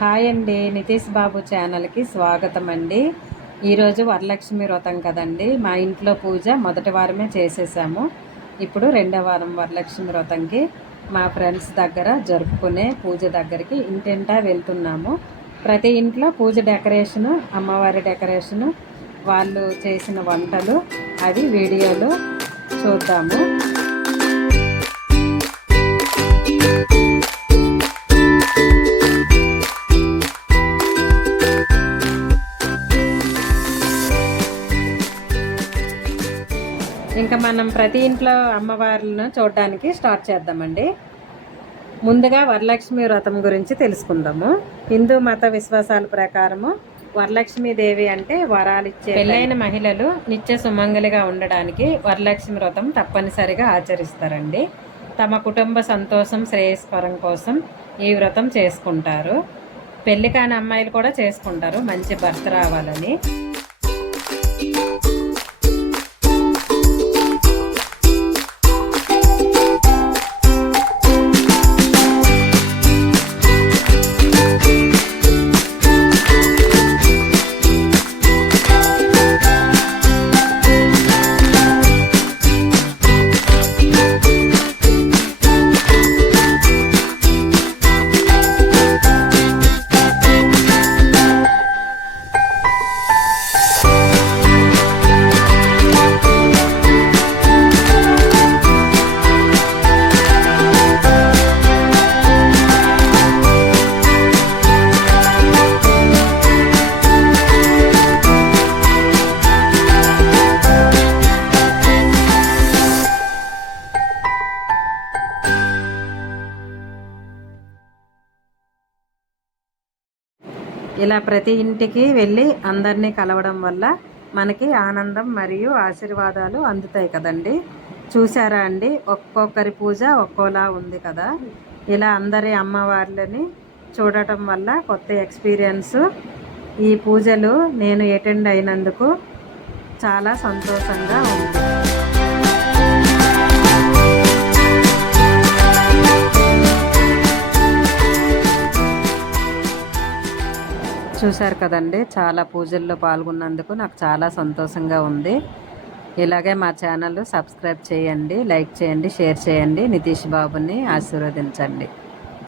Hi అండి, నితీష్ బాబు ఛానల్కి స్వాగతం అండి. ఈరోజు వరలక్ష్మి వ్రతం కదండి. మా ఇంట్లో పూజ మొదటి వారమే చేసేసాము. ఇప్పుడు రెండవ వారం వరలక్ష్మి వ్రతంకి మా ఫ్రెండ్స్ దగ్గర జరుపుకునే పూజ దగ్గరికి ఇంటింటా వెళ్తున్నాము. ప్రతి ఇంట్లో పూజ డెకరేషను, అమ్మవారి డెకరేషను, వాళ్ళు చేసిన వంటలు అవి వీడియోలో చూద్దాము. ఇంకా మనం ప్రతి ఇంట్లో అమ్మవార్లను చూడడానికి స్టార్ట్ చేద్దామండి. ముందుగా వరలక్ష్మి వ్రతం గురించి తెలుసుకుందాము. హిందూ మత విశ్వాసాల ప్రకారము వరలక్ష్మీదేవి అంటే వరాలిచ్చే పెళ్ళైన మహిళలు నిత్య సుమంగలిగా ఉండడానికి వరలక్ష్మి వ్రతం తప్పనిసరిగా ఆచరిస్తారండి. తమ కుటుంబ సంతోషం శ్రేయస్కరం కోసం ఈ వ్రతం చేసుకుంటారు. పెళ్లి కాని అమ్మాయిలు కూడా చేసుకుంటారు, మంచి భర్త రావాలని. ఇలా ప్రతి ఇంటికి వెళ్ళి అందరినీ కలవడం వల్ల మనకి ఆనందం మరియు ఆశీర్వాదాలు అందుతాయి కదండి. చూసారా అండి, ఒక్కొక్కరి పూజ ఒక్కోలా ఉంది కదా. ఇలా అందరి అమ్మవార్లని చూడటం వల్ల కొత్త ఎక్స్పీరియన్స్. ఈ పూజలు నేను అటెండ్ అయినందుకు చాలా సంతోషంగా ఉంది. చూశారు కదండి, చాలా పూజల్లో పాల్గొన్నందుకు నాకు చాలా సంతోషంగా ఉంది. ఇలాగే మా ఛానల్ సబ్స్క్రైబ్ చేయండి, లైక్ చేయండి, షేర్ చేయండి. నితీష్ బాబుని ఆశీర్వదించండి.